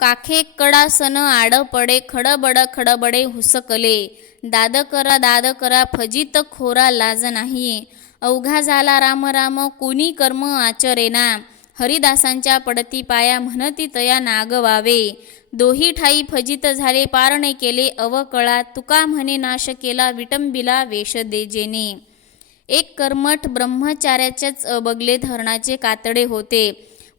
काखे कडासन आड पडे खडबड खडबडे हुसकले. दाद करा दाद करा फजित खोरा लाज नाही अवघा झाला राम राम कोणी कर्म आचरेना. हरिदासांच्या पडती पाया म्हणती तया नागवावे दोही ठाई फजित झाले पारणे केले अवकळा तुका म्हणे नाश केला विटंबिला वेश देजेने एक कर्मठ ब्रह्मचार्याच्याच बगले धरणाचे कातडे होते.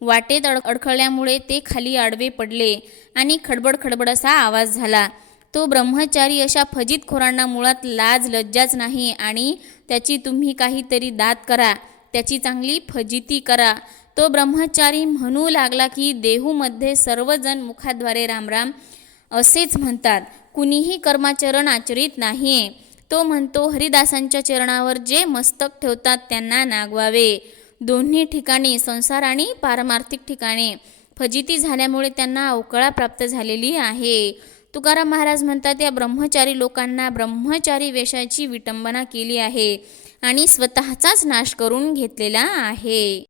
वाटेत अड अडखळल्यामुळे ते खाली आडवे पडले आणि खडबड खडबड असा आवाज झाला. तो ब्रह्मचारी अशा फजित खोरांना मुळात लाज लज्जाच नाही आणि त्याची तुम्ही काहीतरी दात करा त्याची चांगली फजिती करा. तो ब्रह्मचारी म्हणू लागला की देहूमध्ये सर्वजण मुखाद्वारे रामराम असेच म्हणतात कुणीही कर्माचरण आचरित नाही तो म्हणतो हरिदासांच्या चरणावर जे मस्तक ठेवतात त्यांना नागवावे. दोन्ही ठिकाणी संसार आणि पारमार्थिक ठिकाणी फजिती झाल्यामुळे त्यांना अवकळा प्राप्त झालेली आहे. तुकाराम महाराज म्हणतात या ब्रह्मचारी लोकांना ब्रह्मचारी वेशाची विटंबना केली आहे आणि स्वतःचाच नाश करून घेतलेला आहे.